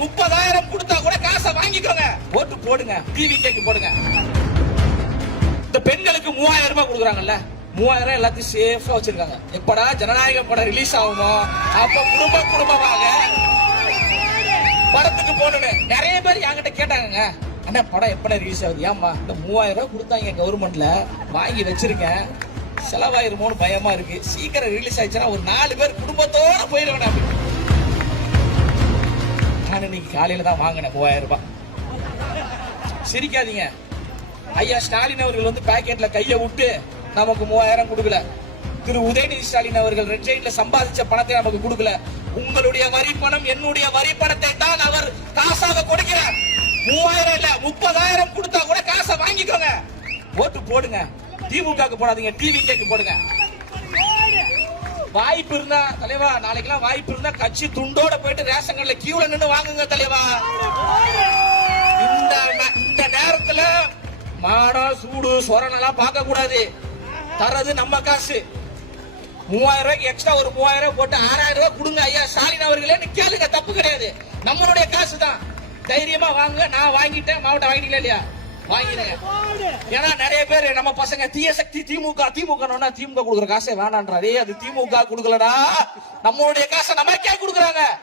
30,000 கொடுத்தா கூட காசை வாங்கிக்கோங்க, ஓட்டு போடுங்க, டிவி கேக்கு போடுங்க. இந்த பெண்களுக்கு 3,000 ரூபாய் கொடுக்குறாங்கல்ல, 3,000 எல்லாத்தையும் சேஃபா வச்சிருக்காங்க. எப்படா ஜனநாயக படம் ரிலீஸ் ஆகுமோ அப்ப குடும்பமாக படத்துக்கு போகணும்னு நிறைய பேர் என்கிட்ட கேட்டாங்க. அண்ணா படம் எப்படா ரிலீஸ் ஆகுது? ஏமா இந்த 3,000 ரூபாய் கொடுத்தாங்க கவர்மெண்ட்ல, வாங்கி வச்சிருக்கேன், செலவாயிருமோன்னு பயமா இருக்கு, சீக்கிரம் ரிலீஸ் ஆயிடுச்சுன்னா ஒரு 4 பேர் குடும்பத்தோட போயிடுவேன். நான் இன்னைக்கு காலையில தான் வாங்கினேன் 3,000 ரூபாய். சிரிக்காதீங்க, ஐயா ஸ்டாலின் அவர்கள் வந்து பாக்கெட்ல கைய விட்டு நமக்கு 3,000 கொடுக்கல. திரு உதயநிதி ஸ்டாலின் அவர்கள் ரெட் ஜெயின்ல சம்பாதிச்ச பணத்தை நமக்கு கொடுக்கல. உங்களுடைய வரி பணம், என்னுடைய வரி பணத்தை தான் அவர் காசாக கொடுக்கிறார். 3,000 இல்ல 30,000 கொடுத்தா கூட காசை வாங்கிக்கோங்க, ஓட்டு போடுங்க. திமுக போடாதீங்க, டிவி கேக்கு போடுங்க. வாய்ப்பு இருந்தா தலைவா, நாளைக்கெல்லாம் வாய்ப்பு இருந்தா கட்சி துண்டோட போயிட்டு ரேஷன் கடையில கியூல நின்று வாங்குங்க தலைவா. இந்த நேரத்துல மானம் சூடு சொரணெல்லாம் பார்க்க கூடாது. தரது நம்ம காசு. 3,000 ரூபாய்க்கு எக்ஸ்ட்ரா ஒரு 3,000 ரூபாய் போட்டு 6,000 ரூபாய் கொடுங்க ஐயா ஸ்டாலின் அவர்களே கேளுங்க, தப்பு கிடையாது. நம்மளுடைய காசு தான், தைரியமா வாங்க. நான் வாங்கிட்டேன், மாவட்டம் வாங்கிட்டீங்களா இல்லையா? வாங்கிடுங்க. ஏன்னா நிறைய பேர் நம்ம பசங்க தீய சக்தி திமுக திமுக கொடுக்குற காசை வேணான்றாரு. அது திமுக கொடுக்கலடா, நம்மளுடைய காசை நமக்கே கொடுக்குறாங்க.